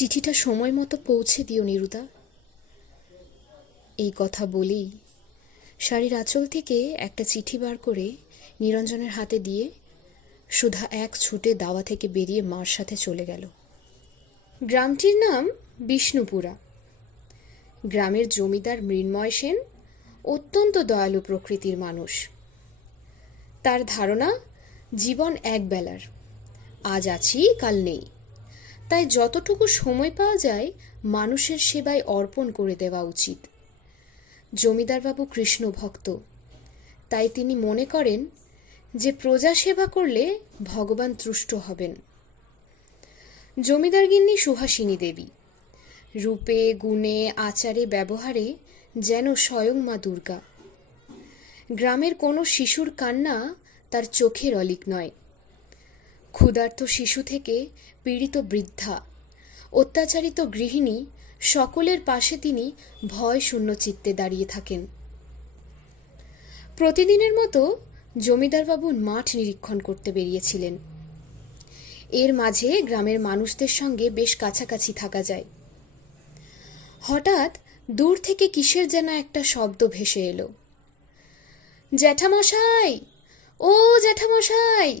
চিঠিটা সময় মতো পৌঁছে দিও নিরুদা। এই কথা বলেই শাড়ির আঁচল থেকে একটা চিঠি বার করে নিরঞ্জনের হাতে দিয়ে সুধা এক ছুটে দাওয়া থেকে বেরিয়ে মার সাথে চলে গেল। গ্রামটির নাম বিষ্ণুপুরা। গ্রামের জমিদার মৃন্ময় সেন অত্যন্ত দয়ালু প্রকৃতির মানুষ। তার ধারণা, জীবন এক বেলার। আজ আছি, কাল নেই। তাই যতটুকু সময় পাওয়া যায়, মানুষের সেবায় অর্পণ করে দেওয়া উচিত। জমিদারবাবু কৃষ্ণ ভক্ত। তাই তিনি মনে করেন যে প্রজা সেবা করলে ভগবান তুষ্ট হবেন। জমিদার গিন্নি সুহাসিনী দেবী, রূপে, গুণে, আচারে, ব্যবহারে যেন স্বয়ং মা দুর্গা। গ্রামের কোনো শিশুর কান্না তার চোখের অলিক নয়। ক্ষুধার্ত শিশু থেকে পীড়িত বৃদ্ধা। অত্যাচারিত গৃহিণী, সকলের পাশে তিনি ভয় শূন্য চিত্তে দাঁড়িয়ে থাকেন। প্রতিদিনের মতো জমিদারবাবু মাঠ নিরীক্ষণ করতে বেরিয়েছিলেন। এর মাঝে গ্রামের মানুষদের সঙ্গে বেশ কাছাকাছি থাকা যায়। হঠাৎ দূর থেকে কিসের যেন একটা শব্দ ভেসে এলো। জ্যাঠামশাই! ও জ্যাঠামশাই!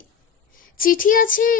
চিঠি আছে?